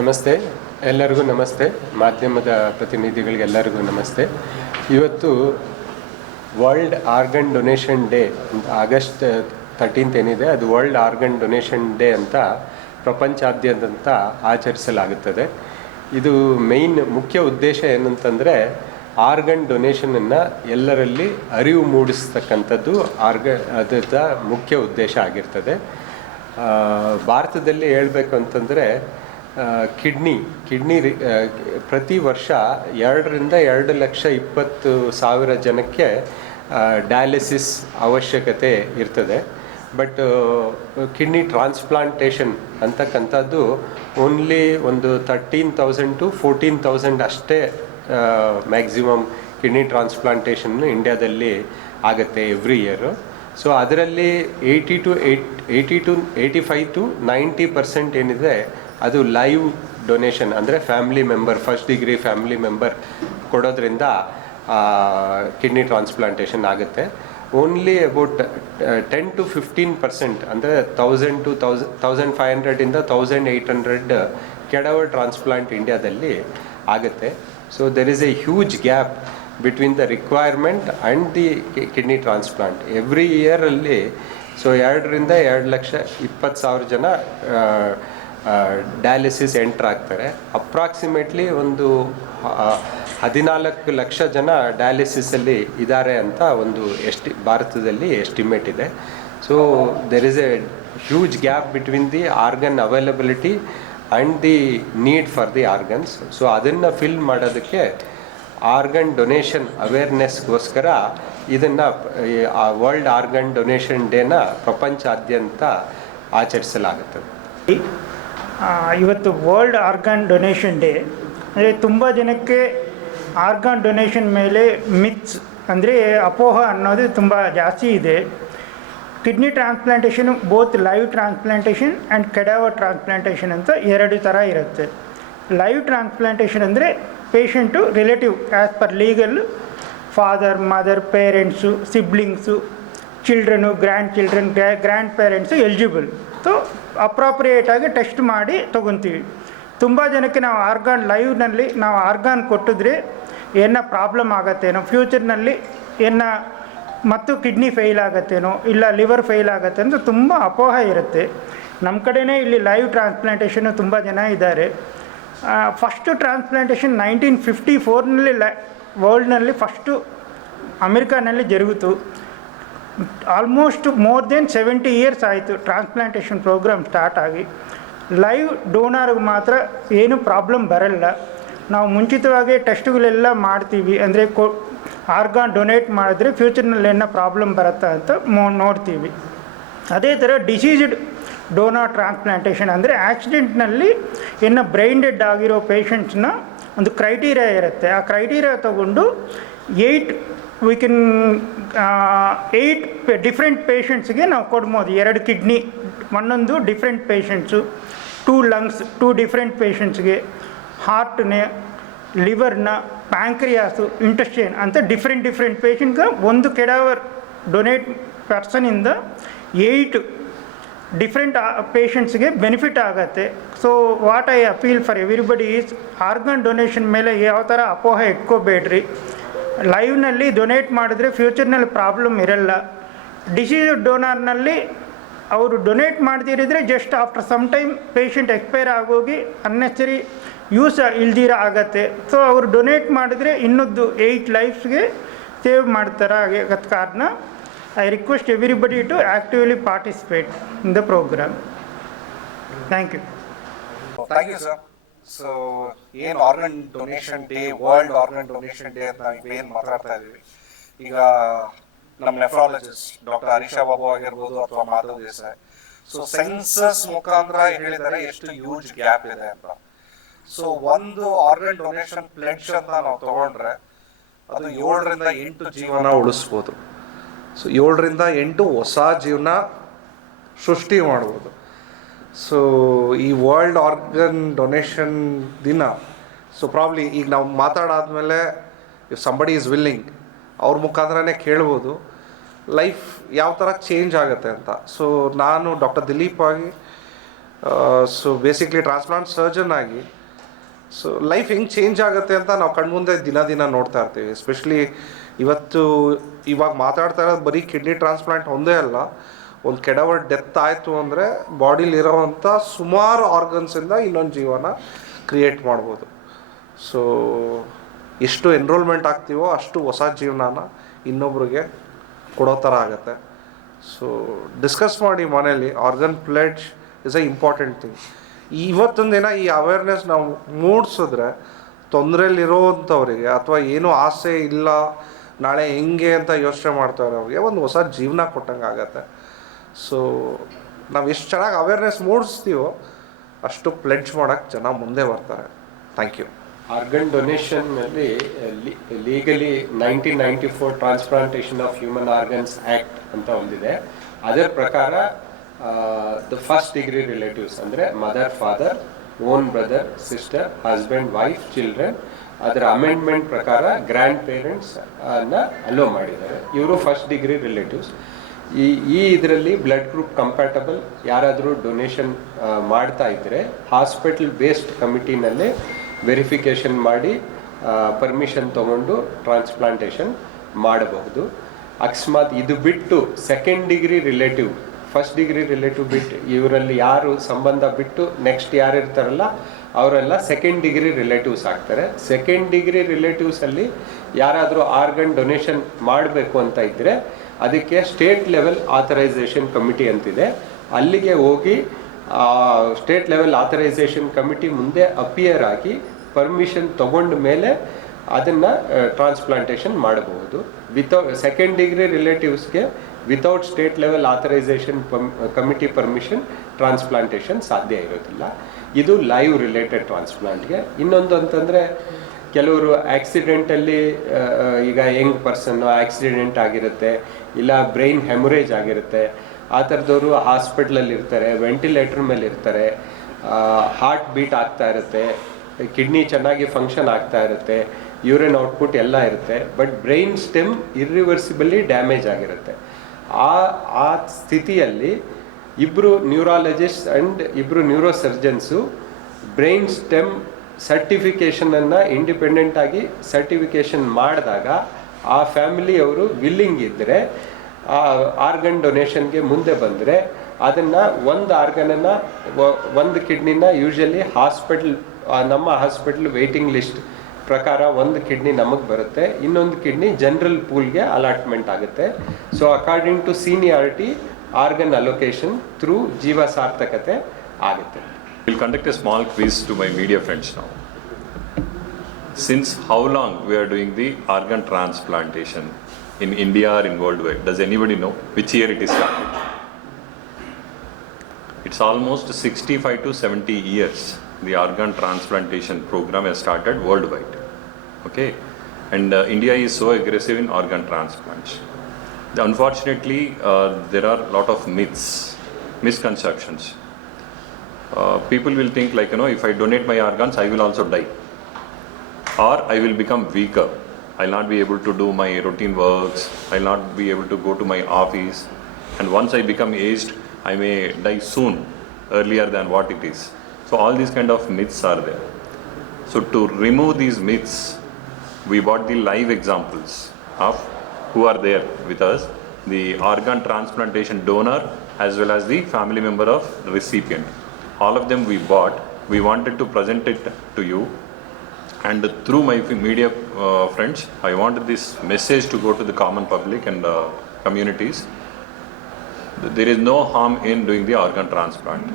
ನಮಸ್ತೆ, ಎಲ್ಲರಿಗೂ ನಮಸ್ತೆ. ಮಾಧ್ಯಮದ ಪ್ರತಿನಿಧಿಗಳಿಗೆಲ್ಲರಿಗೂ ನಮಸ್ತೆ. ಇವತ್ತು world organ donation day, August 13 ಏನಿದೆ ಅದು ವರ್ಲ್ಡ್ ಆರ್ಗನ್ ಡೊನೇಷನ್ ಡೇ ಅಂತ ಪ್ರಪಂಚಾದ್ಯಂತ ಆಚರಿಸಲಾಗುತ್ತದೆ. ಇದು ಮುಖ್ಯ ಉದ್ದೇಶ ಏನಂತಂದರೆ ಆರ್ಗನ್ ಡೊನೇಷನನ್ನು ಎಲ್ಲರಲ್ಲಿ ಅರಿವು ಮೂಡಿಸ್ತಕ್ಕಂಥದ್ದು ಅದರ ಮುಖ್ಯ ಉದ್ದೇಶ ಆಗಿರ್ತದೆ. ಭಾರತದಲ್ಲಿ ಹೇಳಬೇಕು ಅಂತಂದರೆ ಕಿಡ್ನಿ ಪ್ರತಿ ವರ್ಷ 2,2,20,000 ಜನಕ್ಕೆ ಡಯಾಲಿಸಿಸ್ ಅವಶ್ಯಕತೆ ಇರ್ತದೆ. ಬಟ್ ಕಿಡ್ನಿ ಟ್ರಾನ್ಸ್ಪ್ಲಾಂಟೇಷನ್ ಅಂತಕ್ಕಂಥದ್ದು ಓನ್ಲಿ ಒಂದು 13,000 to 14,000 ಅಷ್ಟೇ ಮ್ಯಾಕ್ಸಿಮಮ್ ಕಿಡ್ನಿ ಟ್ರಾನ್ಸ್ಪ್ಲಾಂಟೇಷನ್ ಇಂಡಿಯಾದಲ್ಲಿ ಆಗುತ್ತೆ ಎವ್ರಿ ಇಯರು. ಸೊ ಅದರಲ್ಲಿ 85 to 90% ಏನಿದೆ ಅದು ಲೈವ್ ಡೊನೇಷನ್, ಅಂದರೆ family member, first degree family member ಕೊಡೋದ್ರಿಂದ ಕಿಡ್ನಿ ಟ್ರಾನ್ಸ್ಪ್ಲಾಂಟೇಷನ್ ಆಗುತ್ತೆ. ಓನ್ಲಿ ಅಬೌಟ್ 10 to 15%, ಅಂದರೆ 1,000 to 1,500 1,800 ಕೆಡವರ್ ಟ್ರಾನ್ಸ್ಪ್ಲಾಂಟ್ ಇಂಡಿಯಾದಲ್ಲಿ ಆಗುತ್ತೆ. So there is a huge gap between the requirement and the kidney transplant. Every ಇಯರಲ್ಲಿ 2,2,20,000 ಜನ ಡಯಾಲಿಸಿಸ್ ಎಂಟ್ರ್ ಆಗ್ತಾರೆ. Approximately ಒಂದು 14 ಲಕ್ಷ ಜನ ಡಯಾಲಿಸಿಸಲ್ಲಿ ಇದ್ದಾರೆ ಅಂತ ಒಂದು ಭಾರತದಲ್ಲಿ ಎಸ್ಟಿಮೇಟ್ ಇದೆ. So there is a huge gap between the organ availability and the need for the organs. So ಅದನ್ನು ಫಿಲ್ ಮಾಡೋದಕ್ಕೆ ಆರ್ಗನ್ ಡೊನೇಷನ್ ಅವೇರ್ನೆಸ್ಗೋಸ್ಕರ ಇದನ್ನು ವರ್ಲ್ಡ್ ಆರ್ಗನ್ ಡೊನೇಷನ್ ಡೇನ ಪ್ರಪಂಚಾದ್ಯಂತ ಆಚರಿಸಲಾಗುತ್ತದೆ. ಇವತ್ತು ವರ್ಲ್ಡ್ ಆರ್ಗನ್ ಡೊನೇಷನ್ ಡೇ ಅಂದರೆ ತುಂಬ ಜನಕ್ಕೆ ಆರ್ಗನ್ ಡೊನೇಷನ್ ಮೇಲೆ ಮಿತ್ಸ್ ಅಂದರೆ ಅಪೋಹ ಅನ್ನೋದು ತುಂಬ ಜಾಸ್ತಿ ಇದೆ. Kidney transplantation both live transplantation and cadaver transplantation ಅಂತ 2 ಥರ ಇರುತ್ತೆ. ಲೈವ್ ಟ್ರಾನ್ಸ್ಪ್ಲಾಂಟೇಷನ್ ಅಂದರೆ patient relative as per legal father, mother, parents, siblings, children, grand parents eligible. So ಅಪ್ರಾಪ್ರಿಯೇಟಾಗಿ ಟೆಸ್ಟ್ ಮಾಡಿ ತೊಗೊತೀವಿ. ತುಂಬ ಜನಕ್ಕೆ ನಾವು ಲೈವ್ನಲ್ಲಿ ನಾವು ಆರ್ಗಾನ್ ಕೊಟ್ಟಿದ್ರೆ ಏನೋ ಪ್ರಾಬ್ಲಮ್ ಆಗತ್ತೇನೋ, ಫ್ಯೂಚರ್ನಲ್ಲಿ ಮತ್ತು ಕಿಡ್ನಿ ಫೇಲ್ ಆಗತ್ತೇನೋ, ಇಲ್ಲ ಲಿವರ್ ಫೇಲ್ ಆಗತ್ತೆ ಅಂತ ತುಂಬ ಅಪೋಹ ಇರುತ್ತೆ. ನಮ್ಮ ಕಡೆಯೇ ಇಲ್ಲಿ ಲೈವ್ ಟ್ರಾನ್ಸ್ಪ್ಲಾಂಟೇಷನ್ನು ತುಂಬ ಜನ ಇದ್ದಾರೆ. ಫಸ್ಟು ಟ್ರಾನ್ಸ್ಪ್ಲಾಂಟೇಷನ್ 1954ನಲ್ಲಿ ವರ್ಲ್ಡ್ನಲ್ಲಿ ಫಸ್ಟು ಅಮೆರಿಕಾನಲ್ಲಿ ಜರುಗಿತು. ಆಲ್ಮೋಸ್ಟ್ ಮೋರ್ ದೆನ್ 70 years ಆಯಿತು ಟ್ರಾನ್ಸ್ಪ್ಲಾಂಟೇಷನ್ ಪ್ರೋಗ್ರಾಮ್ ಸ್ಟಾರ್ಟ್ ಆಗಿ. ಲೈವ್ ಡೋನರ್ಗೆ ಮಾತ್ರ ಏನು ಪ್ರಾಬ್ಲಮ್ ಬರಲ್ಲ. ನಾವು ಮುಂಚಿತವಾಗಿ ಟೆಸ್ಟ್ಗಳೆಲ್ಲ ಮಾಡ್ತೀವಿ, ಅಂದರೆ ಆರ್ಗಾನ್ ಡೊನೇಟ್ ಮಾಡಿದ್ರೆ ಫ್ಯೂಚರ್ನಲ್ಲಿ ಏನೋ ಪ್ರಾಬ್ಲಮ್ ಬರುತ್ತಾ ಅಂತ ನೋಡ್ತೀವಿ. ಅದೇ ಥರ ಡಿಸೀಸ್ಡ್ ಡೋನರ್ ಟ್ರಾನ್ಸ್ಪ್ಲಾಂಟೇಷನ್ ಅಂದರೆ ಆಕ್ಸಿಡೆಂಟ್ನಲ್ಲಿ ಏನೋ ಬ್ರೈನ್ ಡೆಡ್ ಆಗಿರೋ ಪೇಷಂಟ್ಸ್ನ ಒಂದು ಕ್ರೈಟೀರಿಯಾ ಇರುತ್ತೆ. ಆ ಕ್ರೈಟೀರಿಯಾ ತಗೊಂಡು 8 ಡಿಫ್ರೆಂಟ್ ಪೇಷಂಟ್ಸ್ಗೆ ನಾವು ಕೊಡ್ಬೋದು. 2 ಕಿಡ್ನಿ, ಒಂದೊಂದು ಡಿಫ್ರೆಂಟ್ ಪೇಷಂಟ್ಸು, 2 lungs 2 ಡಿಫ್ರೆಂಟ್ ಪೇಷಂಟ್ಸ್ಗೆ, ಹಾರ್ಟ್ನೇ, ಲಿವರ್ನ, ಪ್ಯಾಂಕ್ರಿಯಾಸು, ಇಂಟೆಸ್ಟೈನ್ ಅಂತ ಡಿಫ್ರೆಂಟ್ ಪೇಷಂಟ್ಗೆ ಒಂದು ಕೆಡಾವರ್ ಡೊನೇಟ್ ಪರ್ಸನಿಂದ 8 ಡಿಫ್ರೆಂಟ್ ಪೇಷಂಟ್ಸ್ಗೆ ಬೆನಿಫಿಟ್ ಆಗುತ್ತೆ. So what I appeal for everybody is organ donation ಮೇಲೆ ಯಾವ ಥರ ಅಪೋಹ ಇಟ್ಕೋಬೇಡ್ರಿ. ಲೈವ್ನಲ್ಲಿ ಡೊನೇಟ್ ಮಾಡಿದ್ರೆ ಫ್ಯೂಚರ್ನಲ್ಲಿ ಪ್ರಾಬ್ಲಮ್ ಇರಲ್ಲ. ಡಿಸೀಸ್ ಡೋನರ್ನಲ್ಲಿ ಅವರು ಡೊನೇಟ್ ಮಾಡ್ದಿರಿದ್ರೆ just after some time patient expire ಆಗೋಗಿ ಅನ್ನೆಸರಿ ಯೂಸ್ ಇಲ್ದಿರ ಆಗತ್ತೆ. ಸೊ ಅವರು ಡೊನೇಟ್ ಮಾಡಿದ್ರೆ ಇನ್ನೊಂದು 8 ಲೈಫ್ಸ್ಗೆ ಸೇವ್ ಮಾಡ್ತಾರೆ. ಆಗದ ಕಾರಣ I request everybody to actively participate in the program. Thank you. Thank you, sir. So, ಏನು organ donation day, world organ donation day ಅಂತ ಏನು ಮಾತಾಡ್ತಾ ಇದ್ದೀವಿ. ಈಗ ನಮ್ಮ ನೆಫ್ರಾಲಜಿಸ್ಟ್ ಡಾಕ್ಟರ್ ಹರೀಶಾ ಬಾಬು ಆಗಿರ್ಬೋದು ಅಥವಾ ಮಾಧವ್ ದೇಸಾಯಿ, ಸೊ ಸೆನ್ಸಸ್ ಮುಖಾಂತರ ಹೇಳಿದರೆ ಎಷ್ಟು ಹ್ಯೂಜ್ ಗ್ಯಾಪ್ ಇದೆ ಅಂತ. ಸೊ ಒಂದು ಆರ್ಗನ್ ಡೊನೇಷನ್ ಪ್ಲೆಡ್ಜ್ ಅಂತ ನಾವು ತಗೊಂಡ್ರೆ ಅದು 7ರಿಂದ 8 ಜೀವನ ಉಳಿಸ್ಬೋದು. ಸೊ 7ರಿಂದ 8 ಹೊಸ ಜೀವನ ಸೃಷ್ಟಿ ಮಾಡ್ಬೋದು. ಸೊ ಈ ವರ್ಲ್ಡ್ ಆರ್ಗನ್ ಡೊನೇಷನ್ ದಿನ, ಸೊ ಪ್ರಾಬ್ಲಿ ಈಗ ನಾವು ಮಾತಾಡಾದ್ಮೇಲೆ ಇಫ್ ಸಂಬಡಿ ಈಸ್ ವಿಲ್ಲಿಂಗ್ ಅವ್ರ ಮುಖಾಂತರನೇ ಕೇಳ್ಬೋದು ಲೈಫ್ ಯಾವ ಥರ ಚೇಂಜ್ ಆಗುತ್ತೆ ಅಂತ. ಸೊ ನಾನು ಡಾಕ್ಟರ್ ದಿಲೀಪ್ ಆಗಿ ಸೊ ಬೇಸಿಕ್ಲಿ ಟ್ರಾನ್ಸ್ಪ್ಲಾಂಟ್ ಸರ್ಜನ್ ಆಗಿ ಸೊ ಲೈಫ್ ಹೆಂಗೆ ಚೇಂಜ್ ಆಗುತ್ತೆ ಅಂತ ನಾವು ಕಣ್ಮುಂದೆ ದಿನ ನೋಡ್ತಾ ಇರ್ತೀವಿ. ಎಸ್ಪೆಷಲಿ ಇವಾಗ ಮಾತಾಡ್ತಾ ಇರೋದು ಬರೀ ಕಿಡ್ನಿ ಟ್ರಾನ್ಸ್ಪ್ಲಾಂಟ್ ಒಂದೇ ಅಲ್ಲ, ಒಂದು ಕೆಡವರ್ ಡೆತ್ ಆಯಿತು ಅಂದರೆ ಬಾಡಿಲಿರೋವಂಥ ಸುಮಾರು ಆರ್ಗನ್ಸಿಂದ ಇನ್ನೊಂದು ಜೀವನ ಕ್ರಿಯೇಟ್ ಮಾಡ್ಬೋದು. ಸೊ ಎಷ್ಟು ಎನ್ರೋಲ್ಮೆಂಟ್ ಆಗ್ತೀವೋ ಅಷ್ಟು ಹೊಸ ಜೀವನನ ಇನ್ನೊಬ್ರಿಗೆ ಕೊಡೋ ಥರ ಆಗುತ್ತೆ. ಸೊ ಡಿಸ್ಕಸ್ ಮಾಡಿ ಮನೇಲಿ. Organ pledge is a important thing. ಇವತ್ತೊಂದು ದಿನ ಈ ಅವೇರ್ನೆಸ್ ನಾವು ಮೂಡಿಸಿದ್ರೆ ತೊಂದರೆಯಲ್ಲಿರೋವಂಥವ್ರಿಗೆ ಅಥವಾ ಏನೂ ಆಸೆ ಇಲ್ಲ ನಾಳೆ ಹೆಂಗೆ ಅಂತ ಯೋಚನೆ ಮಾಡ್ತಾರೆ ಅವ್ರಿಗೆ ಒಂದು ಹೊಸ ಜೀವನ ಕೊಟ್ಟಂಗೆ ಆಗತ್ತೆ. ಸೊ ನಾವು ಎಷ್ಟು ಚೆನ್ನಾಗಿ ಅವೇರ್ನೆಸ್ ಮೂಡಿಸ್ತೀವೋ ಅಷ್ಟು ಪ್ಲೆಡ್ಜ್ ಮಾಡೋಕ್ಕೆ ಜನ ಮುಂದೆ ಬರ್ತಾರೆ. Thank you. ಆರ್ಗನ್ ಡೊನೇಷನ್ನಲ್ಲಿ legally 1994 transplantation of human organs act ಅಂತ ಒಂದಿದೆ. ಅದರ ಪ್ರಕಾರ ದ ಫಸ್ಟ್ ಡಿಗ್ರಿ ರಿಲೇಟಿವ್ಸ್ ಅಂದರೆ mother, father, own brother, sister, husband, wife, children, ಅದರ ಅಮೆಂಡ್ಮೆಂಟ್ ಪ್ರಕಾರ ಗ್ರ್ಯಾಂಡ್ ಪೇರೆಂಟ್ಸ್ ಅನ್ನ ಅಲೋ ಮಾಡಿದ್ದಾರೆ. ಇವರು ಫಸ್ಟ್ ಡಿಗ್ರಿ ರಿಲೇಟಿವ್ಸ್. ಈ ಇದರಲ್ಲಿ ಬ್ಲಡ್ ಗ್ರೂಪ್ ಕಂಪ್ಯಾಟಬಲ್ ಯಾರಾದರೂ ಡೊನೇಷನ್ ಮಾಡ್ತಾ ಇದ್ದರೆ ಹಾಸ್ಪಿಟಲ್ ಬೇಸ್ಡ್ ಕಮಿಟಿನಲ್ಲೇ ವೆರಿಫಿಕೇಷನ್ ಮಾಡಿ ಪರ್ಮಿಷನ್ ತೊಗೊಂಡು ಟ್ರಾನ್ಸ್ಪ್ಲಾಂಟೇಷನ್ ಮಾಡಬಹುದು. ಅಕಸ್ಮಾತ್ ಇದು ಬಿಟ್ಟು second degree relative, first degree relative ಬಿಟ್ಟು ಇವರಲ್ಲಿ ಯಾರು ಸಂಬಂಧ ಬಿಟ್ಟು ನೆಕ್ಸ್ಟ್ ಯಾರು ಇರ್ತಾರಲ್ಲ ಅವರೆಲ್ಲ ಸೆಕೆಂಡ್ ಡಿಗ್ರಿ ರಿಲೇಟಿವ್ಸ್ ಆಗ್ತಾರೆ. ಸೆಕೆಂಡ್ ಡಿಗ್ರಿ ರಿಲೇಟಿವ್ಸಲ್ಲಿ ಯಾರಾದರೂ ಆರ್ಗನ್ ಡೊನೇಷನ್ ಮಾಡಬೇಕು ಅಂತ ಇದ್ದರೆ ಅದಕ್ಕೆ ಸ್ಟೇಟ್ ಲೆವೆಲ್ ಆಥರೈಸೇಷನ್ ಕಮಿಟಿ ಅಂತಿದೆ. ಅಲ್ಲಿಗೆ ಹೋಗಿ ಸ್ಟೇಟ್ ಲೆವೆಲ್ ಆಥರೈಸೇಷನ್ ಕಮಿಟಿ ಮುಂದೆ ಅಪಿಯರ್ ಆಗಿ ಪರ್ಮಿಷನ್ ತಗೊಂಡ ಮೇಲೆ ಅದನ್ನು ಟ್ರಾನ್ಸ್ಪ್ಲಾಂಟೇಷನ್ ಮಾಡಬಹುದು. ಸೆಕೆಂಡ್ ಡಿಗ್ರಿ ರಿಲೇಟಿವ್ಸ್ಗೆ without state level authorisation committee permission transplantation ಸಾಧ್ಯ ಇರೋದಿಲ್ಲ. ಇದು ಲೈವ್ ರಿಲೇಟೆಡ್ ಟ್ರಾನ್ಸ್ಪ್ಲಾಂಟ್ಗೆ. ಇನ್ನೊಂದು ಅಂತಂದರೆ ಕೆಲವರು ಆಕ್ಸಿಡೆಂಟಲ್ಲಿ ಈಗ ಯಂಗ್ ಪರ್ಸನ್ನು ಆಕ್ಸಿಡೆಂಟ್ ಆಗಿರುತ್ತೆ, ಇಲ್ಲ ಬ್ರೈನ್ ಹೆಮೊರೇಜ್ ಆಗಿರುತ್ತೆ, ಆ ಥರದವರು ಹಾಸ್ಪಿಟ್ಲಲ್ಲಿ ಇರ್ತಾರೆ, ವೆಂಟಿಲೇಟರ್ ಮೇಲೆ ಇರ್ತಾರೆ, ಹಾರ್ಟ್ ಬೀಟ್ ಆಗ್ತಾ ಇರುತ್ತೆ, ಕಿಡ್ನಿ ಚೆನ್ನಾಗಿ ಫಂಕ್ಷನ್ ಆಗ್ತಾ ಇರುತ್ತೆ, ಯೂರಿನ್ ಔಟ್ಪುಟ್ ಎಲ್ಲ ಇರುತ್ತೆ, but brain stem irreversibly damage ಆಗಿರುತ್ತೆ. ಆ ಸ್ಥಿತಿಯಲ್ಲಿ ಇಬ್ಬರು ನ್ಯೂರಾಲಜಿಸ್ಟ್ ಆ್ಯಂಡ್ ಇಬ್ಬರು ನ್ಯೂರೋಸರ್ಜನ್ಸು ಬ್ರೈನ್ ಸ್ಟೆಮ್ ಸರ್ಟಿಫಿಕೇಷನನ್ನು ಇಂಡಿಪೆಂಡೆಂಟಾಗಿ ಸರ್ಟಿಫಿಕೇಷನ್ ಮಾಡಿದಾಗ ಆ ಫ್ಯಾಮಿಲಿಯವರು ವಿಲ್ಲಿಂಗ್ ಇದ್ದರೆ ಆರ್ಗನ್ ಡೊನೇಷನ್ಗೆ ಮುಂದೆ ಬಂದರೆ ಅದನ್ನು ಒಂದು ಆರ್ಗನನ್ನು ಒಂದು ಕಿಡ್ನಿನ ಯೂಶಲಿ ನಮ್ಮ ಹಾಸ್ಪಿಟಲ್ ವೇಟಿಂಗ್ ಲಿಸ್ಟ್ ಪ್ರಕಾರ ಒಂದು ಕಿಡ್ನಿ ನಮಗೆ ಬರುತ್ತೆ, ಇನ್ನೊಂದು ಕಿಡ್ನಿ ಜನರಲ್ ಪೂಲ್ಗೆ ಅಲಾಟ್ಮೆಂಟ್ ಆಗುತ್ತೆ. So according to seniority organ allocation through Jeeva Sarthakathe ಆಗುತ್ತೆ. We'll conduct a small quiz to my media friends now. Since how long we are doing the organ transplantation in India or in worldwide? Does anybody know which year it is started? It's almost 65 to 70 years. The organ transplantation program has started worldwide. Okay, and India is so aggressive in organ transplants. Unfortunately, there are a lot of myths, misconceptions. People will think like, if I donate my organs, I will also die, or I will become weaker. I'll not be able to do my routine works. I'll not be able to go to my office. And once I become aged, I may die soon, earlier than what it is. So all these kind of myths are there. So to remove these myths, we brought the live examples of who are there with us, the organ transplantation donor as well as the family member of recipient. All of them we bought. We wanted to present it to you, and through my media friends, I wanted this message to go to the common public and communities. There is no harm in doing the organ transplant.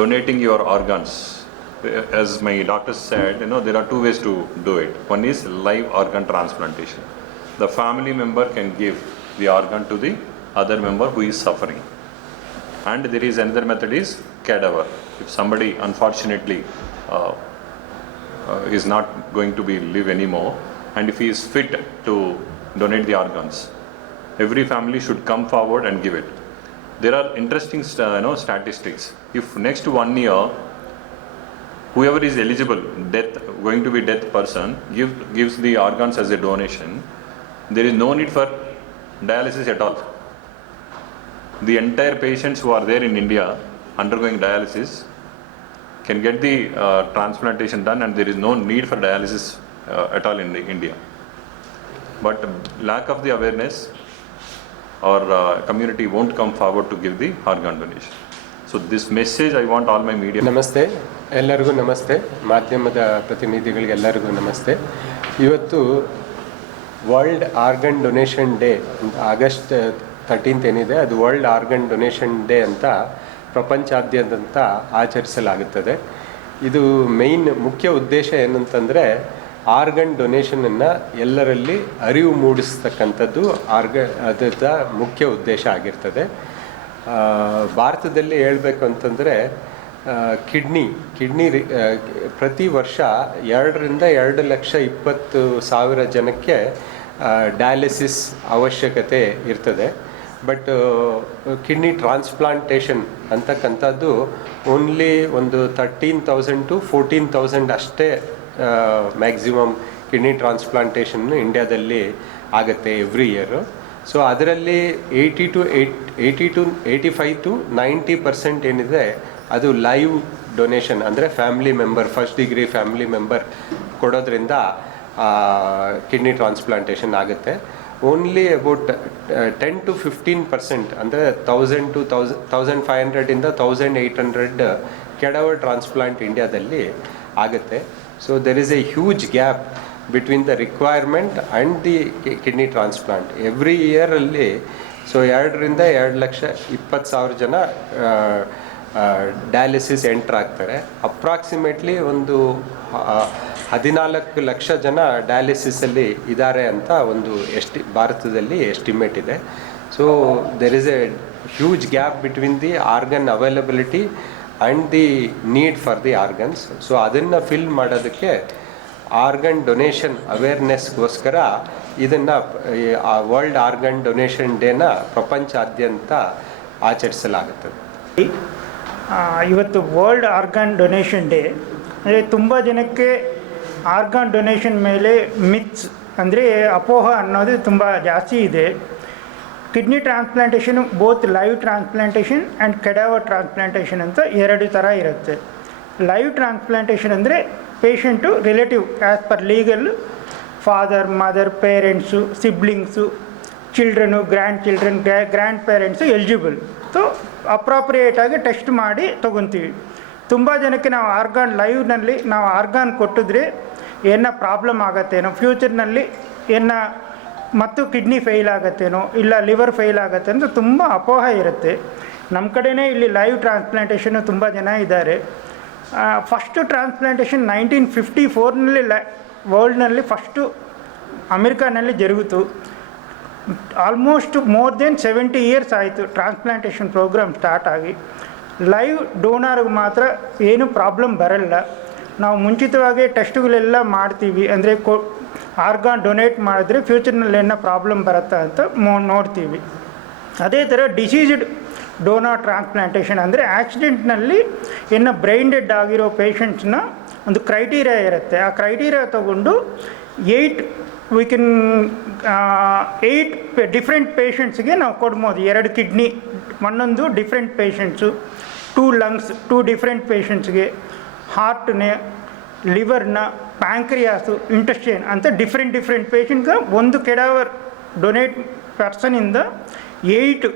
Donating your organs, as my doctor said, there are two ways to do it. One is live organ transplantation. The family member can give the organ to the other member who is suffering. And there is another method is cadaver. If somebody unfortunately is not going to be live anymore, and if he is fit to donate the organs, every family should come forward and give it. There are interesting statistics. If next 1 year whoever is eligible, going to be death person, gives the organs as a donation, there is no need for dialysis at all. The entire patients who are there in India, undergoing dialysis can get the transplantation done, and there is no need for dialysis at all in India. But lack of the awareness, our community won't come forward to give the organ donation. So this message I want all my media. ನಮಸ್ತೆ, ಎಲ್ಲರಿಗೂ ನಮಸ್ತೆ. ಮಾಧ್ಯಮದ ಪ್ರತಿನಿಧಿಗಳಿಗೆ ಎಲ್ಲರಿಗೂ ನಮಸ್ತೆ. ಇವತ್ತು world organ donation day, August 13th ಏನಿದೆ ಅದು ವರ್ಲ್ಡ್ ಆರ್ಗನ್ ಡೊನೇಷನ್ ಡೇ ಅಂತ ಪ್ರಪಂಚಾದ್ಯಂತ ಆಚರಿಸಲಾಗುತ್ತದೆ. ಇದು ಮುಖ್ಯ ಉದ್ದೇಶ ಏನಂತಂದರೆ ಆರ್ಗನ್ ಡೊನೇಷನನ್ನು ಎಲ್ಲರಲ್ಲಿ ಅರಿವು ಮೂಡಿಸ್ತಕ್ಕಂಥದ್ದು ಅದರ ಮುಖ್ಯ ಉದ್ದೇಶ ಆಗಿರ್ತದೆ. ಭಾರತದಲ್ಲಿ ಹೇಳಬೇಕು ಅಂತಂದರೆ ಕಿಡ್ನಿ ಪ್ರತಿ ವರ್ಷ 2 ರಿಂದ 2,20,000 ಜನಕ್ಕೆ ಡಯಾಲಿಸಿಸ್ ಅವಶ್ಯಕತೆ ಇರ್ತದೆ. ಬಟ್ ಕಿಡ್ನಿ ಟ್ರಾನ್ಸ್ಪ್ಲಾಂಟೇಷನ್ ಅಂತಕ್ಕಂಥದ್ದು ಓನ್ಲಿ ಒಂದು 13,000 to 14,000 ಅಷ್ಟೇ ಮ್ಯಾಕ್ಸಿಮಮ್ ಕಿಡ್ನಿ ಟ್ರಾನ್ಸ್ಪ್ಲಾಂಟೇಷನ್ ಇಂಡಿಯಾದಲ್ಲಿ ಆಗುತ್ತೆ ಎವ್ರಿ ಇಯರು. ಸೊ ಅದರಲ್ಲಿ 85 to 90% ಏನಿದೆ ಅದು ಲೈವ್ ಡೊನೇಷನ್, ಅಂದರೆ family member, first degree family member ಕೊಡೋದ್ರಿಂದ ಕಿಡ್ನಿ ಟ್ರಾನ್ಸ್ಪ್ಲಾಂಟೇಷನ್ ಆಗುತ್ತೆ. ಓನ್ಲಿ ಅಬೌಟ್ 10 to 15%, ಅಂದರೆ 1,000 to 1,500 ಇಂದ 1,800 ಕೆಡವರ್ ಟ್ರಾನ್ಸ್ಪ್ಲಾಂಟ್ ಇಂಡಿಯಾದಲ್ಲಿ ಆಗುತ್ತೆ. So there is a huge gap between the requirement and the kidney transplant. Every ಇಯರಲ್ಲಿ 2 ರಿಂದ 2,20,000 ಜನ ಡಯಾಲಿಸಿಸ್ ಎಂಟ್ರ್ ಆಗ್ತಾರೆ. ಅಪ್ರಾಕ್ಸಿಮೇಟ್ಲಿ ಒಂದು 14 ಲಕ್ಷ ಜನ ಡಯಾಲಿಸಿಸಲ್ಲಿ ಇದ್ದಾರೆ ಅಂತ ಒಂದು ಭಾರತದಲ್ಲಿ ಎಸ್ಟಿಮೇಟ್ ಇದೆ. So there is a huge gap between the organ availability and the need for the organs. So ಅದನ್ನು ಫಿಲ್ ಮಾಡೋದಕ್ಕೆ ಆರ್ಗನ್ ಡೊನೇಷನ್ ಅವೇರ್ನೆಸ್ಗೋಸ್ಕರ ಇದನ್ನು ವರ್ಲ್ಡ್ ಆರ್ಗನ್ ಡೊನೇಷನ್ ಡೇನ ಪ್ರಪಂಚಾದ್ಯಂತ ಆಚರಿಸಲಾಗುತ್ತದೆ. ಇವತ್ತು ವರ್ಲ್ಡ್ ಆರ್ಗನ್ ಡೊನೇಷನ್ ಡೇ ಅಂದರೆ ತುಂಬ ಜನಕ್ಕೆ ಆರ್ಗನ್ ಡೊನೇಷನ್ ಮೇಲೆ ಮಿತ್ಸ್ ಅಂದರೆ ಅಪೋಹ ಅನ್ನೋದು ತುಂಬ ಜಾಸ್ತಿ ಇದೆ. Kidney transplantation both live transplantation and cadaver transplantation ಅಂತ 2 ಥರ ಇರುತ್ತೆ. ಲೈವ್ ಟ್ರಾನ್ಸ್ಪ್ಲಾಂಟೇಷನ್ ಅಂದರೆ patient relative as per legal father, mother, parents, siblings, children, grand parents eligible. So ಅಪ್ರಾಪ್ರಿಯೇಟಾಗಿ ಟೆಸ್ಟ್ ಮಾಡಿ ತೊಗೊತೀವಿ. ತುಂಬ ಜನಕ್ಕೆ ನಾವು ಲೈವ್ನಲ್ಲಿ ನಾವು ಆರ್ಗಾನ್ ಕೊಟ್ಟಿದ್ರೆ ಏನೋ ಪ್ರಾಬ್ಲಮ್ ಆಗತ್ತೇನೋ, ಫ್ಯೂಚರ್ನಲ್ಲಿ ಮತ್ತು ಕಿಡ್ನಿ ಫೇಲ್ ಆಗತ್ತೇನೋ, ಇಲ್ಲ ಲಿವರ್ ಫೇಲ್ ಆಗತ್ತೆ ಅಂತ ತುಂಬ ಅಪೋಹ ಇರುತ್ತೆ. ನಮ್ಮ ಕಡೆಯೇ ಇಲ್ಲಿ ಲೈವ್ ಟ್ರಾನ್ಸ್ಪ್ಲಾಂಟೇಷನ್ನು ತುಂಬ ಜನ ಇದ್ದಾರೆ. ಫಸ್ಟು ಟ್ರಾನ್ಸ್ಪ್ಲಾಂಟೇಷನ್ 1954ನಲ್ಲಿ ವರ್ಲ್ಡ್ನಲ್ಲಿ ಫಸ್ಟು ಅಮೆರಿಕಾನಲ್ಲಿ ಜರುಗಿತು. ಆಲ್ಮೋಸ್ಟ್ ಮೋರ್ ದೆನ್ 70 years ಆಯಿತು ಟ್ರಾನ್ಸ್ಪ್ಲಾಂಟೇಷನ್ ಪ್ರೋಗ್ರಾಮ್ ಸ್ಟಾರ್ಟ್ ಆಗಿ. ಲೈವ್ ಡೋನರ್ಗೆ ಮಾತ್ರ ಏನು ಪ್ರಾಬ್ಲಮ್ ಬರಲ್ಲ. ನಾವು ಮುಂಚಿತವಾಗಿ ಟೆಸ್ಟ್ಗಳೆಲ್ಲ ಮಾಡ್ತೀವಿ, ಅಂದರೆ ಆರ್ಗಾನ್ ಡೊನೇಟ್ ಮಾಡಿದ್ರೆ ಫ್ಯೂಚರ್ನಲ್ಲಿ ಏನೋ ಪ್ರಾಬ್ಲಮ್ ಬರುತ್ತಾ ಅಂತ ನೋಡ್ತೀವಿ. ಅದೇ ಥರ ಡಿಸೀಸ್ಡ್ ಡೋನರ್ ಟ್ರಾನ್ಸ್ಪ್ಲಾಂಟೇಷನ್ ಅಂದರೆ ಆಕ್ಸಿಡೆಂಟ್ನಲ್ಲಿ ಏನೋ ಬ್ರೈನ್ ಡೆಡ್ ಆಗಿರೋ ಪೇಷಂಟ್ಸ್ನ ಒಂದು ಕ್ರೈಟೀರಿಯಾ ಇರುತ್ತೆ. ಆ ಕ್ರೈಟೀರಿಯಾ ತಗೊಂಡು 8 ಡಿಫ್ರೆಂಟ್ ಪೇಷಂಟ್ಸ್ಗೆ ನಾವು ಕೊಡ್ಬೋದು. 2 ಕಿಡ್ನಿ, ಒಂದೊಂದು ಡಿಫ್ರೆಂಟ್ ಪೇಷಂಟ್ಸು, 2 lungs 2 ಡಿಫ್ರೆಂಟ್ ಪೇಷಂಟ್ಸ್ಗೆ, ಹಾರ್ಟ್ನೇ, ಲಿವರ್ನ, ಪ್ಯಾಂಕ್ರಿಯಾಸು, ಇಂಟೆಸ್ಟೈನ್ ಅಂತ ಡಿಫ್ರೆಂಟ್ ಪೇಷಂಟ್ಗೆ ಒಂದು ಕೆಡಾವರ್ ಡೊನೇಟ್ ಪರ್ಸನಿಂದ 8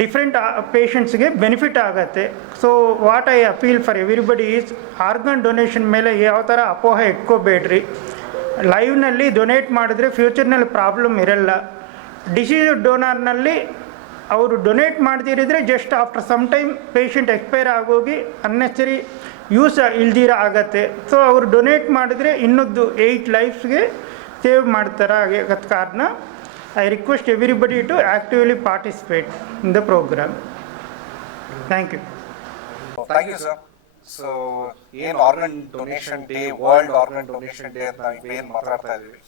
ಡಿಫ್ರೆಂಟ್ ಪೇಷಂಟ್ಸ್ಗೆ ಬೆನಿಫಿಟ್ ಆಗುತ್ತೆ. So what I appeal for everybody is organ donation ಮೇಲೆ ಯಾವ ಥರ ಅಪೋಹ ಇಟ್ಕೋಬೇಡ್ರಿ. ಲೈವ್ನಲ್ಲಿ ಡೊನೇಟ್ ಮಾಡಿದ್ರೆ ಫ್ಯೂಚರ್ನಲ್ಲಿ ಪ್ರಾಬ್ಲಮ್ ಇರಲ್ಲ. ಡಿಸೀಸ್ ಡೋನರ್ನಲ್ಲಿ ಅವರು ಡೊನೇಟ್ ಮಾಡ್ದಿರಿದ್ರೆ just after some time patient expire ಆಗೋಗಿ ಅನ್ನೆಸರಿ ಯೂಸ್ ಇಲ್ದಿರ ಆಗತ್ತೆ. ಸೊ ಅವರು ಡೊನೇಟ್ ಮಾಡಿದ್ರೆ ಇನ್ನೊಂದು 8 ಲೈಫ್ಸ್ಗೆ ಸೇವ್ ಮಾಡ್ತಾರೆ. ಆಗದ ಕಾರಣ I request everybody to actively participate in the program. Thank you. Thank you, sir. So, ಏನು organ donation day, world organ donation day ಅಂತ ಏನು ಮಾತಾಡ್ತಾ ಇದ್ದೀವಿ,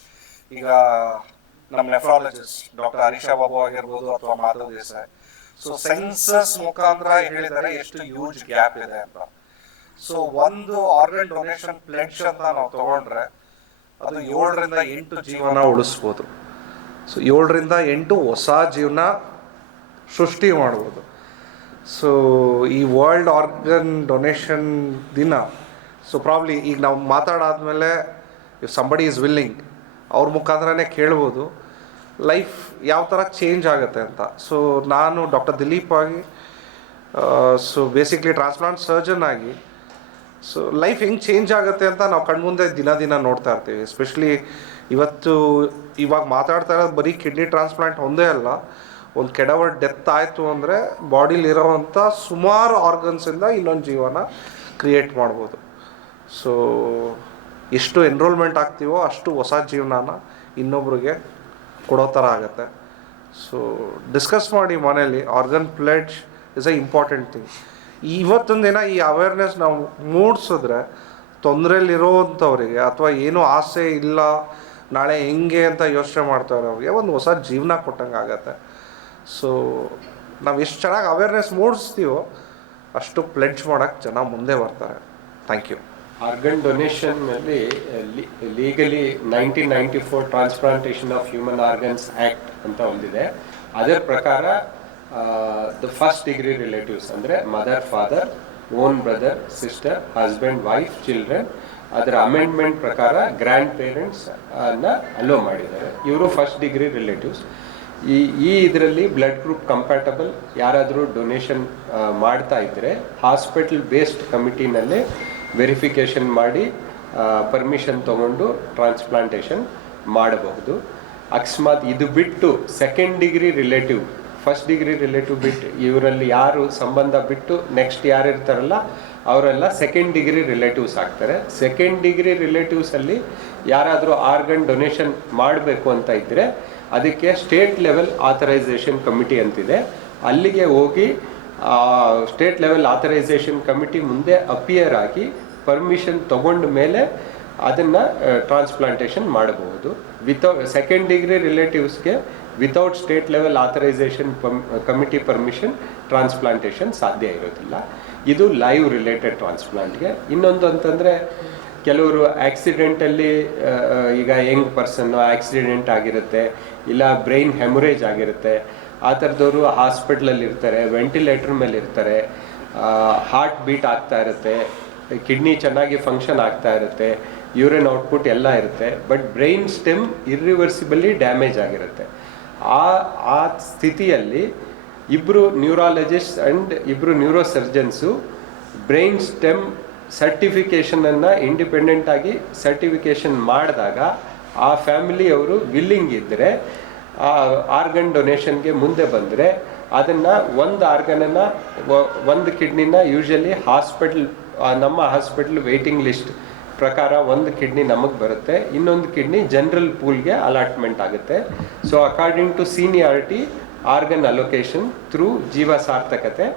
ಈಗ ನಮ್ಮ ನೆಫ್ರಾಲಜಿಸ್ಟ್ ಡಾಕ್ಟರ್ ಹರೀಶಾ ಬಾಬು ಆಗಿರ್ಬೋದು ಅಥವಾ ಮಾಧವ್ ದೇಸಾಯಿ, ಸೊ ಸೆನ್ಸಸ್ ಮುಖಾಂತರ ಹೇಳಿದರೆ ಎಷ್ಟು ಹ್ಯೂಜ್ ಗ್ಯಾಪ್ ಇದೆ ಅಂತ. ಸೊ ಒಂದು ಆರ್ಗನ್ ಡೊನೇಷನ್ ಪ್ಲೆಡ್ಜ್ ಅಂತ ನಾವು ತಗೊಂಡ್ರೆ ಅದು 7 ರಿಂದ 8 ಜೀವನ ಉಳಿಸ್ಬೋದು. ಸೊ 7 ರಿಂದ 8 ಹೊಸ ಜೀವನ ಸೃಷ್ಟಿ ಮಾಡ್ಬೋದು. ಸೊ ಈ ವರ್ಲ್ಡ್ ಆರ್ಗನ್ ಡೊನೇಷನ್ ದಿನ, ಸೊ ಪ್ರಾಬ್ಲಿ ಈಗ ನಾವು ಮಾತಾಡಾದ್ಮೇಲೆ ಇಫ್ ಸಂಬಡಿ ಈಸ್ ವಿಲ್ಲಿಂಗ್ ಅವ್ರ ಮುಖಾಂತರನೇ ಕೇಳ್ಬೋದು ಲೈಫ್ ಯಾವ ಥರ ಚೇಂಜ್ ಆಗುತ್ತೆ ಅಂತ. ಸೊ ನಾನು ಡಾಕ್ಟರ್ ದಿಲೀಪ್ ಆಗಿ, ಸೊ ಬೇಸಿಕ್ಲಿ ಟ್ರಾನ್ಸ್ಪ್ಲಾಂಟ್ ಸರ್ಜನ್ ಆಗಿ, ಸೊ ಲೈಫ್ ಹೆಂಗೆ ಚೇಂಜ್ ಆಗುತ್ತೆ ಅಂತ ನಾವು ಕಣ್ಮುಂದೆ ದಿನ ನೋಡ್ತಾ ಇರ್ತೀವಿ. ಎಸ್ಪೆಷಲಿ ಇವಾಗ ಮಾತಾಡ್ತಾ ಇರೋದು ಬರೀ ಕಿಡ್ನಿ ಟ್ರಾನ್ಸ್ಪ್ಲಾಂಟ್ ಒಂದೇ ಅಲ್ಲ, ಒಂದು ಕೆಡವರ್ ಡೆತ್ ಆಯಿತು ಅಂದರೆ ಬಾಡಿಲಿರೋವಂಥ ಸುಮಾರು ಆರ್ಗನ್ಸಿಂದ ಇನ್ನೊಂದು ಜೀವನ ಕ್ರಿಯೇಟ್ ಮಾಡ್ಬೋದು. ಸೊ ಎಷ್ಟು ಎನ್ರೋಲ್ಮೆಂಟ್ ಆಗ್ತೀವೋ ಅಷ್ಟು ಹೊಸ ಜೀವನನ ಇನ್ನೊಬ್ರಿಗೆ ಕೊಡೋ ಥರ ಆಗುತ್ತೆ. ಸೊ ಡಿಸ್ಕಸ್ ಮಾಡಿ ಮನೇಲಿ. Organ pledge is a important thing. ಇವತ್ತೊಂದು ದಿನ ಈ ಅವೇರ್ನೆಸ್ ನಾವು ಮೂಡಿಸಿದ್ರೆ ತೊಂದರೆಯಲ್ಲಿರೋವಂಥವ್ರಿಗೆ ಅಥವಾ ಏನೂ ಆಸೆ ಇಲ್ಲ ನಾಳೆ ಹೆಂಗೆ ಅಂತ ಯೋಚನೆ ಮಾಡ್ತಾ ಇರೋರಿಗೆ ಒಂದು ಹೊಸ ಜೀವನ ಕೊಟ್ಟಂಗೆ ಆಗತ್ತೆ. ಸೊ ನಾವು ಎಷ್ಟು ಚೆನ್ನಾಗಿ ಅವೇರ್ನೆಸ್ ಮೂಡಿಸ್ತೀವೋ ಅಷ್ಟು ಪ್ಲೆಡ್ಜ್ ಮಾಡೋಕ್ಕೆ ಜನ ಮುಂದೆ ಬರ್ತಾರೆ. Thank you. ಆರ್ಗನ್ ಡೊನೇಷನ್ನಲ್ಲಿ legally 1994 transplantation of human organs act ಅಂತ ಒಂದಿದೆ. ಅದರ ಪ್ರಕಾರ ದ ಫಸ್ಟ್ ಡಿಗ್ರಿ ರಿಲೇಟಿವ್ಸ್ ಅಂದರೆ mother, father, own brother, sister, husband, wife, children, ಅದರ ಅಮೆಂಡ್ಮೆಂಟ್ ಪ್ರಕಾರ ಗ್ರ್ಯಾಂಡ್ ಪೇರೆಂಟ್ಸ್ ಅನ್ನ ಅಲೋ ಮಾಡಿದ್ದಾರೆ. ಇವರು ಫಸ್ಟ್ ಡಿಗ್ರಿ ರಿಲೇಟಿವ್ಸ್. ಈ ಇದರಲ್ಲಿ ಬ್ಲಡ್ ಗ್ರೂಪ್ ಕಂಪ್ಯಾಟಬಲ್ ಯಾರಾದರೂ ಡೊನೇಷನ್ ಮಾಡ್ತಾ ಇದ್ದರೆ ಹಾಸ್ಪಿಟಲ್ ಬೇಸ್ಡ್ ಕಮಿಟಿನಲ್ಲಿ ವೆರಿಫಿಕೇಷನ್ ಮಾಡಿ ಪರ್ಮಿಷನ್ ತೊಗೊಂಡು ಟ್ರಾನ್ಸ್ಪ್ಲಾಂಟೇಷನ್ ಮಾಡಬಹುದು. ಅಕಸ್ಮಾತ್ ಇದು ಬಿಟ್ಟು second degree relative, first degree relative ಬಿಟ್ಟು ಇವರಲ್ಲಿ ಯಾರು ಸಂಬಂಧ ಬಿಟ್ಟು ನೆಕ್ಸ್ಟ್ ಯಾರು ಇರ್ತಾರಲ್ಲ ಅವರೆಲ್ಲ ಸೆಕೆಂಡ್ ಡಿಗ್ರಿ ರಿಲೇಟಿವ್ಸ್ ಆಗ್ತಾರೆ. ಸೆಕೆಂಡ್ ಡಿಗ್ರಿ ರಿಲೇಟಿವ್ಸಲ್ಲಿ ಯಾರಾದರೂ ಆರ್ಗನ್ ಡೊನೇಷನ್ ಮಾಡಬೇಕು ಅಂತ ಇದ್ದರೆ ಅದಕ್ಕೆ ಸ್ಟೇಟ್ ಲೆವೆಲ್ ಆಥರೈಸೇಷನ್ ಕಮಿಟಿ ಅಂತಿದೆ. ಅಲ್ಲಿಗೆ ಹೋಗಿ ಸ್ಟೇಟ್ ಲೆವೆಲ್ ಆಥರೈಸೇಷನ್ ಕಮಿಟಿ ಮುಂದೆ ಅಪಿಯರ್ ಆಗಿ ಪರ್ಮಿಷನ್ ತಗೊಂಡ ಮೇಲೆ ಅದನ್ನು ಟ್ರಾನ್ಸ್ಪ್ಲಾಂಟೇಷನ್ ಮಾಡಬಹುದು. ಸೆಕೆಂಡ್ ಡಿಗ್ರಿ ರಿಲೇಟಿವ್ಸ್ಗೆ without state level authorisation committee permission transplantation ಸಾಧ್ಯ ಇರೋದಿಲ್ಲ. ಇದು ಲೈವ್ ರಿಲೇಟೆಡ್ ಟ್ರಾನ್ಸ್ಪ್ಲಾಂಟ್ಗೆ. ಇನ್ನೊಂದು ಅಂತಂದರೆ ಕೆಲವರು ಆಕ್ಸಿಡೆಂಟಲ್ಲಿ, ಈಗ ಯಂಗ್ ಪರ್ಸನ್ನು ಆಕ್ಸಿಡೆಂಟ್ ಆಗಿರುತ್ತೆ, ಇಲ್ಲ ಬ್ರೈನ್ ಹೆಮೊರೇಜ್ ಆಗಿರುತ್ತೆ, ಆ ಥರದವರು ಹಾಸ್ಪಿಟ್ಲಲ್ಲಿ ಇರ್ತಾರೆ, ವೆಂಟಿಲೇಟರ್ ಮೇಲೆ ಇರ್ತಾರೆ, ಹಾರ್ಟ್ ಬೀಟ್ ಆಗ್ತಾ ಇರುತ್ತೆ, ಕಿಡ್ನಿ ಚೆನ್ನಾಗಿ ಫಂಕ್ಷನ್ ಆಗ್ತಾ ಇರುತ್ತೆ, ಯೂರಿನ್ ಔಟ್ಪುಟ್ ಎಲ್ಲ ಇರುತ್ತೆ, but brain stem irreversibly damage ಆಗಿರುತ್ತೆ. ಆ ಸ್ಥಿತಿಯಲ್ಲಿ ಇಬ್ಬರು ನ್ಯೂರಾಲಜಿಸ್ಟ್ ಆ್ಯಂಡ್ ಇಬ್ಬರು ನ್ಯೂರೋ ಸರ್ಜನ್ಸು ಬ್ರೈನ್ ಸ್ಟೆಮ್ ಸರ್ಟಿಫಿಕೇಷನನ್ನು ಇಂಡಿಪೆಂಡೆಂಟ್ ಆಗಿ ಸರ್ಟಿಫಿಕೇಷನ್ ಮಾಡಿದಾಗ ಆ ಫ್ಯಾಮಿಲಿಯವರು ವಿಲ್ಲಿಂಗ್ ಇದ್ದರೆ ಆರ್ಗನ್ ಡೊನೇಷನ್ಗೆ ಮುಂದೆ ಬಂದರೆ ಅದನ್ನು ಒಂದು ಆರ್ಗನನ್ನು, ಒಂದು ಕಿಡ್ನಿನ ಯೂಶಲಿ ನಮ್ಮ ಹಾಸ್ಪಿಟಲ್ ವೆಯ್ಟಿಂಗ್ ಲಿಸ್ಟ್ ಪ್ರಕಾರ ಒಂದು ಕಿಡ್ನಿ ನಮಗೆ ಬರುತ್ತೆ, ಇನ್ನೊಂದು ಕಿಡ್ನಿ ಜನರಲ್ ಪೂಲ್ಗೆ ಅಲಾಟ್ಮೆಂಟ್ ಆಗುತ್ತೆ. So according to seniority organ allocation through Jeeva Sarthakathe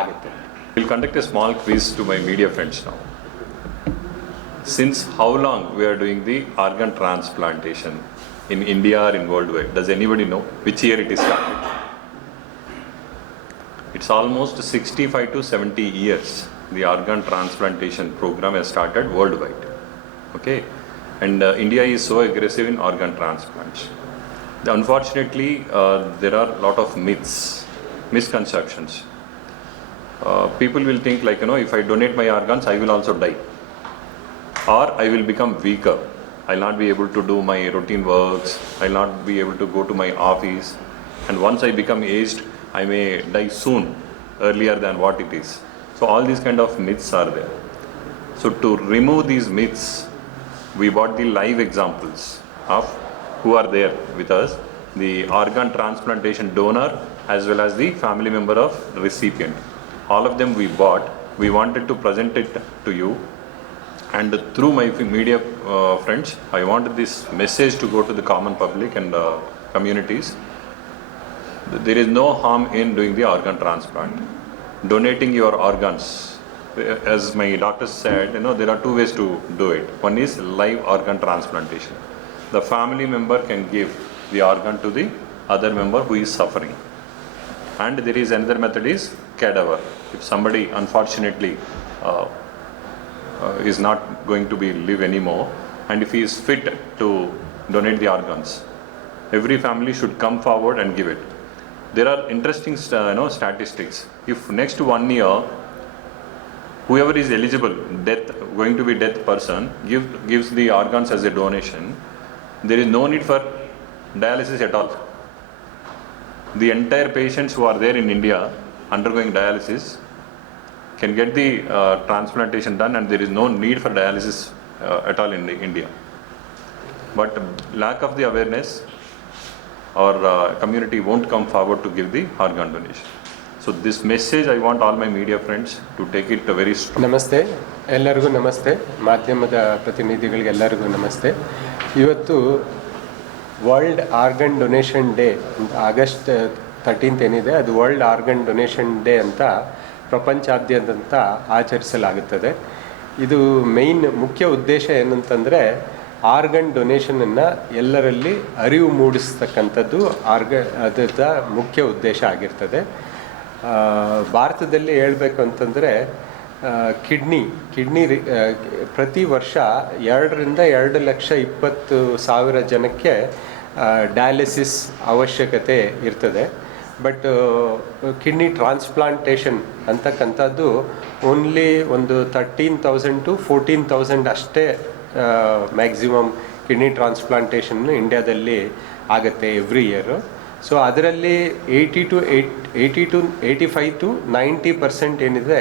ಆಗುತ್ತೆ. We'll conduct a small quiz to my media friends now. Since how long we are doing the organ transplantation in India or in worldwide? Does anybody know which year it is started? It's almost 65 to 70 years. The organ transplantation program has started worldwide. Okay, and India is so aggressive in organ transplants. Unfortunately, there are a lot of myths, misconceptions. People will think like, if I donate my organs, I will also die, or I will become weaker. I'll not be able to do my routine works. I'll not be able to go to my office. And once I become aged, I may die soon, earlier than what it is. So all these kind of myths are there. So to remove these myths, we brought the live examples of who are there with us, the organ transplantation donor as well as the family member of recipient. All of them we bought. We wanted to present it to you, and through my media friends, I wanted this message to go to the common public and communities. There is no harm in doing the organ transplant. Donating your organs, as my doctor said, there are two ways to do it. One is live organ transplantation. The family member can give the organ to the other member who is suffering. And there is another method is cadaver. If somebody unfortunately is not going to be live anymore, and if he is fit to donate the organs, every family should come forward and give it. there are interesting statistics. If next 1 year, whoever is eligible, going to be death person, gives the organs as a donation, there is no need for dialysis at all. The entire patients who are there in India undergoing dialysis can get the transplantation done, and there is no need for dialysis at all in India. But lack of the awareness, our community won't come forward to give the organ donation. So this message I want all my media friends to take it very strong. ನಮಸ್ತೆ, ಎಲ್ಲರಿಗೂ ನಮಸ್ತೆ. ಮಾಧ್ಯಮದ ಪ್ರತಿನಿಧಿಗಳಿಗೆಲ್ಲರಿಗೂ ನಮಸ್ತೆ. ಇವತ್ತು world organ donation day, August 13th ಏನಿದೆ, ಅದು world organ donation day ಅಂತ ಪ್ರಪಂಚಾದ್ಯಂತ ಆಚರಿಸಲಾಗುತ್ತದೆ. ಇದು ಮುಖ್ಯ ಉದ್ದೇಶ ಏನಂತಂದರೆ, ಆರ್ಗನ್ ಡೊನೇಷನನ್ನು ಎಲ್ಲರಲ್ಲಿ ಅರಿವು ಮೂಡಿಸ್ತಕ್ಕಂಥದ್ದು ಅದರ ಮುಖ್ಯ ಉದ್ದೇಶ ಆಗಿರ್ತದೆ. ಭಾರತದಲ್ಲಿ ಹೇಳಬೇಕು ಅಂತಂದರೆ ಕಿಡ್ನಿ ಪ್ರತಿ ವರ್ಷ 2 ರಿಂದ 2,20,000 ಜನಕ್ಕೆ ಡಯಾಲಿಸಿಸ್ ಅವಶ್ಯಕತೆ ಇರ್ತದೆ. ಬಟ್ ಕಿಡ್ನಿ ಟ್ರಾನ್ಸ್ಪ್ಲಾಂಟೇಷನ್ ಅಂತಕ್ಕಂಥದ್ದು ಓನ್ಲಿ ಒಂದು 13,000 to 14,000 ಅಷ್ಟೇ ಮ್ಯಾಕ್ಸಿಮಮ್ ಕಿಡ್ನಿ ಟ್ರಾನ್ಸ್ಪ್ಲಾಂಟೇಷನ್ ಇಂಡಿಯಾದಲ್ಲಿ ಆಗುತ್ತೆ ಎವ್ರಿ ಇಯರು. ಸೊ ಅದರಲ್ಲಿ 85 to 90% ಏನಿದೆ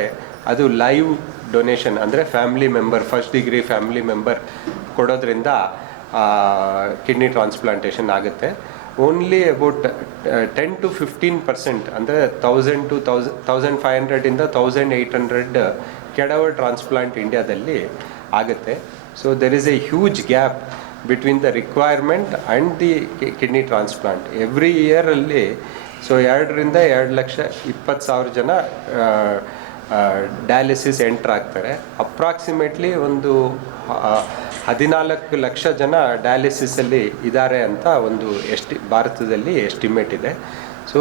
ಅದು ಲೈವ್ ಡೊನೇಷನ್, ಅಂದರೆ family member, first degree family member ಕೊಡೋದ್ರಿಂದ ಕಿಡ್ನಿ ಟ್ರಾನ್ಸ್ಪ್ಲಾಂಟೇಷನ್ ಆಗುತ್ತೆ. ಓನ್ಲಿ ಅಬೌಟ್ 10 to 15%, ಅಂದರೆ 1,000 to 1,500 1,800 ಕೆಡವರ್ ಟ್ರಾನ್ಸ್ಪ್ಲಾಂಟ್ ಇಂಡಿಯಾದಲ್ಲಿ ಆಗುತ್ತೆ. So there is a huge gap between the requirement and the kidney transplant. Every ಇಯರಲ್ಲಿ 2 ರಿಂದ 2,20,000 ಜನ ಡಯಾಲಿಸಿಸ್ ಎಂಟ್ರ್ ಆಗ್ತಾರೆ. ಅಪ್ರಾಕ್ಸಿಮೇಟ್ಲಿ ಒಂದು 14 ಲಕ್ಷ ಜನ ಡಯಾಲಿಸಿಸಲ್ಲಿ ಇದ್ದಾರೆ ಅಂತ ಒಂದು ಭಾರತದಲ್ಲಿ ಎಸ್ಟಿಮೇಟ್ ಇದೆ. So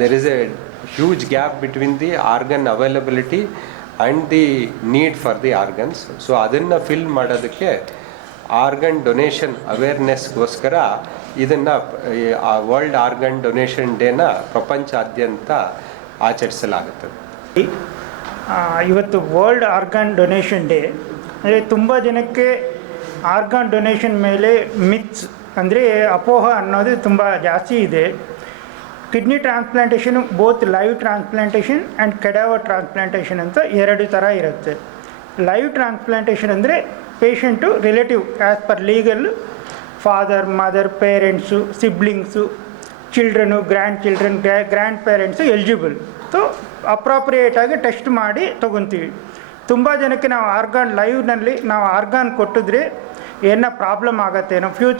there is a huge gap between the organ availability and the need for the organs. So ಅದನ್ನು ಫಿಲ್ ಮಾಡೋದಕ್ಕೆ ಆರ್ಗನ್ ಡೊನೇಷನ್ ಅವೇರ್ನೆಸ್ಗೋಸ್ಕರ ಇದನ್ನು ವರ್ಲ್ಡ್ ಆರ್ಗನ್ ಡೊನೇಷನ್ ಡೇನ ಪ್ರಪಂಚಾದ್ಯಂತ ಆಚರಿಸಲಾಗುತ್ತದೆ. ಇವತ್ತು ವರ್ಲ್ಡ್ ಆರ್ಗನ್ ಡೊನೇಷನ್ ಡೇ. ಅಂದರೆ ತುಂಬ ಜನಕ್ಕೆ ಆರ್ಗನ್ ಡೊನೇಷನ್ ಮೇಲೆ ಮಿತ್ಸ್, ಅಂದರೆ ಅಪೋಹ ಅನ್ನೋದು ತುಂಬ ಜಾಸ್ತಿ ಇದೆ. Kidney transplantation both live transplantation and cadaver transplantation ಅಂತ 2 ಥರ ಇರುತ್ತೆ. ಲೈವ್ ಟ್ರಾನ್ಸ್ಪ್ಲಾಂಟೇಷನ್ ಅಂದರೆ patient relative as per legal father, mother, parents, siblings, children, grand parents eligible. So ಅಪ್ರಾಪ್ರಿಯೇಟಾಗಿ ಟೆಸ್ಟ್ ಮಾಡಿ ತೊಗೊತೀವಿ. ತುಂಬ ಜನಕ್ಕೆ ನಾವು ಲೈವ್ನಲ್ಲಿ ನಾವು ಆರ್ಗಾನ್ ಕೊಟ್ಟಿದ್ರೆ ಏನೋ ಪ್ರಾಬ್ಲಮ್ ಆಗುತ್ತೆ, ಫ್ಯೂಚರ್